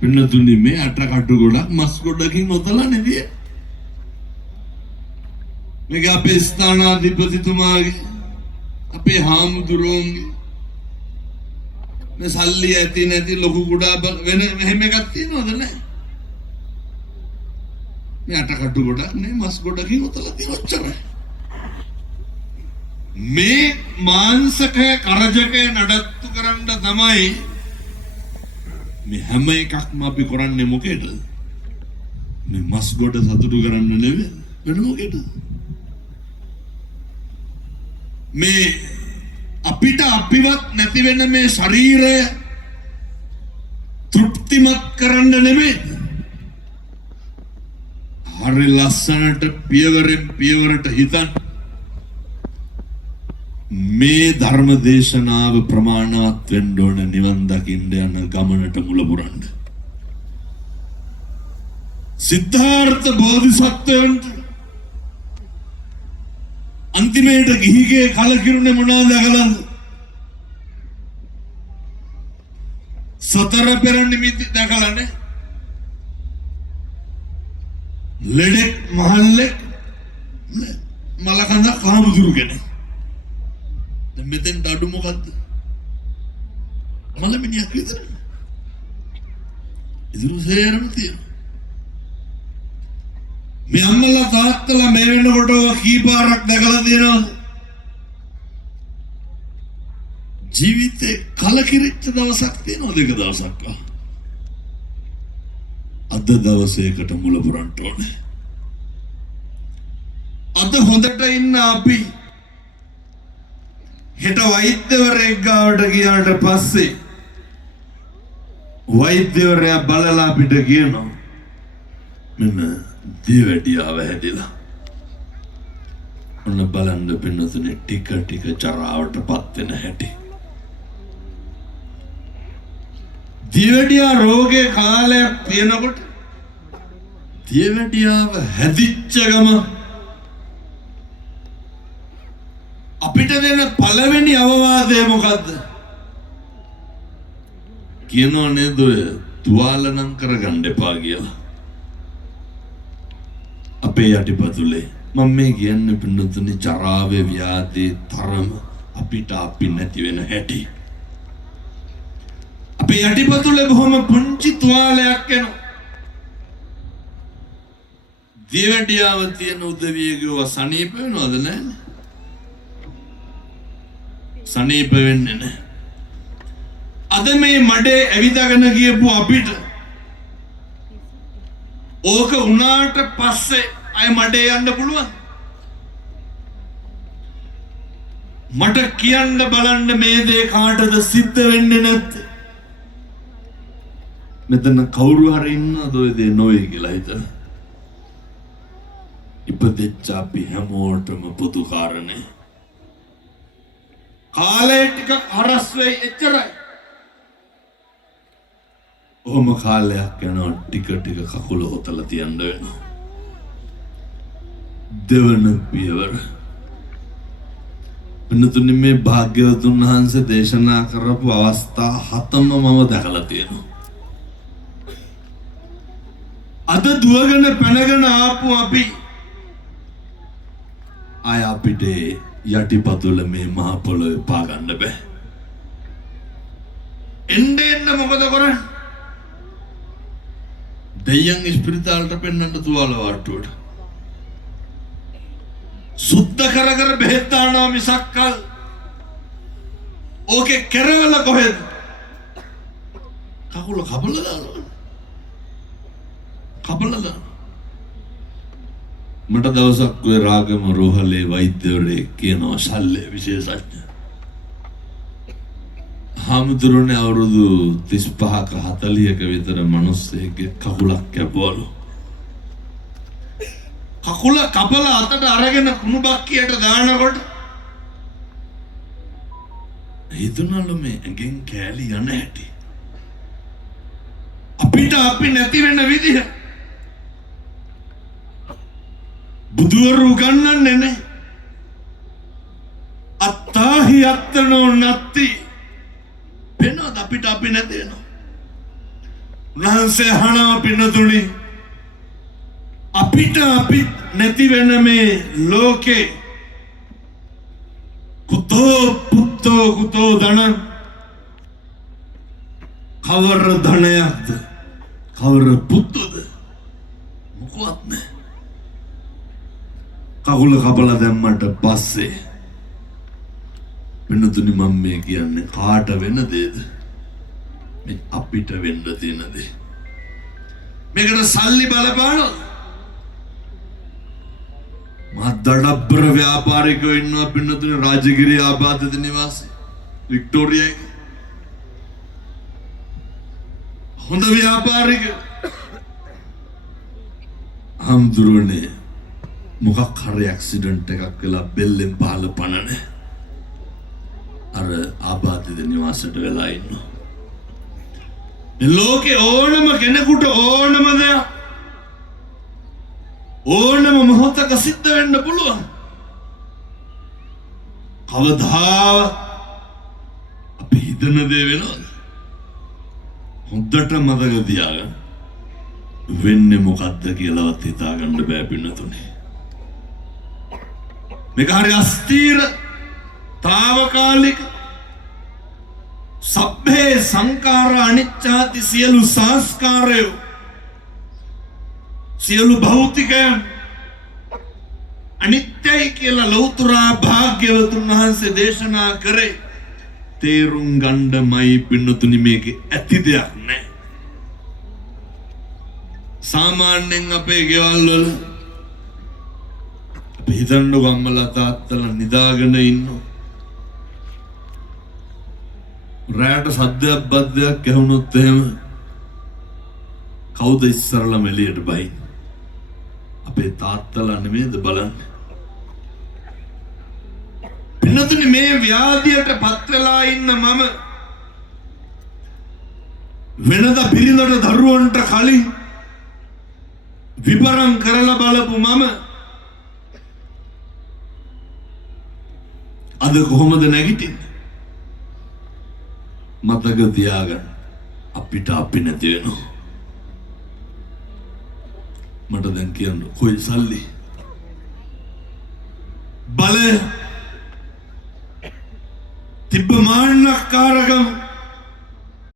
පින්නතුනි මේ අට කටු ගොඩක් මස් ගොඩකින් ඔතලා නෙදිය. මේක අපේ ස්ථානාධිපතිතුමාගේ අපේ හාමුදුරුවන්ගේ මේ සල්ලි ඇති නැති ලොකු කුඩා වෙන මෙහෙම එකක් තියෙනවද නැහැ? මේ අට කටු ගොඩක් නේ මස් ගොඩකින් ඔතලා තියෙන ඔච්චරයි. මේ මාංශකය කරජකය නඩත්තු කරන්න තමයි මේ හැම එකක්ම අපි කරන්නේ මොකේද? මේ මස් ගොඩ සතුටු කරන්න නෙවෙයි වෙන මොකේද? මේ අපිට අපිවත් නැති වෙන මේ ශරීරය තෘප්තිමත් කරන්න නෙවෙයි. හරි ලස්සනට පියවරෙන් පියවරට හිතන්න. මේ ධර්ම දේශනාව ප්‍රමාණවත් වෙන්න ඕන නිවන් දකින්න යන ගමනට මුල පුරන්න. සිද්ධාර්ථ බෝධිසත්වයන්ට අන්තිමේට ගිහිගේ කලකිරුනේ මොනවද දැකලාද? සතර පෙර නිමිති දැකලානේ. ලෙඩෙක් මහල්ලෙක් මලකඳ කාමුදුරු කෙනෙක්. දැන් මෙතෙන් අඩු මොකද්ද? මලමිනියක් විතර. ඉදිරි සේරම තියෙනවා. මේ අම්මලා තාත්තලා මේ වෙනකොට කීපාරක් දැකලා තියෙනවද? ජීවිතේ කලකිරිච්ච දවසක් තියෙනවද? එක දවසක්. අද දවසේකට මුල පුරන්න ඕනේ. අද හොඳට ඉන්න අපි හෙට වෛද්‍යවරයෙක් ගාවට ගියාට පස්සේ වෛද්‍යවරයා බලලා අපිට කියනවා මෙන්න දියවැඩියාව හැදිලා. ඔන්න බලන්න පින්නතුනේ ටික ටික චරාවටපත් වෙන හැටි. දියවැඩියා රෝගේ කාලයක් තියෙනකොට දියවැඩියාව හැදිච්ච ගම අපිට දෙන පළවෙනි අවවාදය මොකද්ද? කියනවා නේද ඔය තුවාල නම් කරගන්න එපා කියලා. අපේ යටිපතුලේ මම මේ කියන්නේ පින්නතුනි චරාවේ ව්‍යාධි තරම අපිට අපි නැති වෙන හැටි. අපේ යටිපතුලේ බොහොම පුංචි තුවාලයක් එනවා. දියවැඩියාව තියෙන උදවියගේ සනීප වෙනවද නැහැ? සනීප වෙන්නේ නැහැ. අද මේ මඩේ ඇවිදගෙන ගියපු අපිට ඕක උනාට පස්සේ අය මඩේ යන්න පුළුවන්? මට කියන්න බලන්න මේ දේ කාටද සිද්ධ වෙන්නේ නැත්තේ? මෙතන කවුරු හරි ඉන්නවද ඔය දේ නොවේ කියලා හිතන? ඉපදෙච්ච අපි හැමෝටම පොදු කාරණේ. කාලය ටිකක් හරස් වෙයි එච්චරයි. ඔහොම කාලයක් යනවා ටික ටික කකුල හොතලා තියන්න වෙනවා. දෙවන පියවර. වෙනතුනි මේ භාග්‍යවතුන් වහන්සේ දේශනා කරපු අවස්ථා 7ම මම දැකලා තියෙනවා. අද දුවගෙන පැනගෙන ආපු අපි ආය අපිට යටිපතුල මේ මහ පොළොවේ පා ගන්න බෑ. එන්න මොකද කරන්නේ? දෙයයන් ස්පිරිතාලට පෙන්නන්න තුවාල වාට්ටුවට සුද්ධ කර කර බෙහෙත් දානවා මිසක් ඕකේ කෙරවල කොහෙද? කකුල කපලා දානවා. කපලා දානවා. මට දවසක් ඔය රාගම රෝහලේ වෛද්‍යවරයෙක් කියනවා ශල්‍ය විශේෂඥ. හාමුදුරනේ අවුරුදු 35ක 40ක විතර මිනිස්සෙක්ගේ කකුලක් කැපුවලු. කකුල කපලා අතට අරගෙන කුණු බක්කියට දානකොට හිතුණලු මේ ඇඟෙන් කෑලි යන හැටි. අපිට අපි නැති වෙන විදිහ බුදුවරු උගන්වන්නේ නැහැ. අත්තාහි අත්තනෝ නත්ති වෙනවද අපිට අපි නැති වෙනවා. උන්වහන්සේ අහනවා පින්නතුනි අපිට නැති වෙන මේ ලෝකේ කුතෝ ධන කවර ධනයක්ද කවර පුත්තද මොකවත් නැහැ. කකුල කපලා දැම්මට පස්සේ වෙනතුනි මම මේ කියන්නේ කාට වෙන දේද? මේ අපිට වෙන්න තියෙන දේ. මේකට සල්ලි බලපානවා. මහදඩබ්බර ව්‍යාපාරිකයෝ ඉන්නවා පින්නතුනි රාජගිරිය ආබාධිත නිවාසී වික්ටෝරියා එක. හොඳ ව්‍යාපාරිකයෝ හම්දුරුවනේ මොකක් හරි ඇක්සිඩන්ට් එකක් වෙලා බෙල්ලෙන් පහළ පණ නැහැ. අර ආබාධිත නිවාසයට වෙලා ඉන්නවා. මේ ලෝකේ ඕනම කෙනෙකුට ඕනම දෙයක් ඕනම මොහොතක සිද්ධ වෙන්න පුළුවන්. කවදාවත් අපි හිතන දේ වෙනවද? හොඳට මතක තියාගන්න. වෙන්නේ මොකද්ද කියලාවත් හිතාගන්න බෑ පින්නතුනේ. මේක හරි අස්තීර తాවකාලික සබ්බේ සංඛාර අනිච්චාති සියලු සංස්කාරය සියලු භෞතිකයන් අනිත්‍යයි කියලා ලෞතර භාග්‍යවතුන් වහන්සේ දේශනා කරේ. තේරුම් ගන්නමයි පින්නතුනි මේකේ ඇති දෙයක් නැහැ. සාමාන්‍යයෙන් අපේ ගෙවල් වල අපි හිතන්නකො අම්මලා තාත්තලා නිදාගෙන ඉන්නවා. රැට සද්දයක් බද්දයක් ඇහුනොත් එහෙම කවුද ඉස්සරළම එළියට බයි? අපේ තාත්තලා නෙමෙයිද බලන්නේ. පින්නතුනි මේ ව්‍යාධියට පත් වෙලා ඉන්න මම වෙනද බිරිඳට දරුවන්ට කලින් විපරම් කරලා බලපු මම අද කොහොමද නැගිටින්නේ? මතක තියාගන්න අපිට අපි නැති වෙනවා. මට දැන් කියන්න කොයි සල්ලි බලය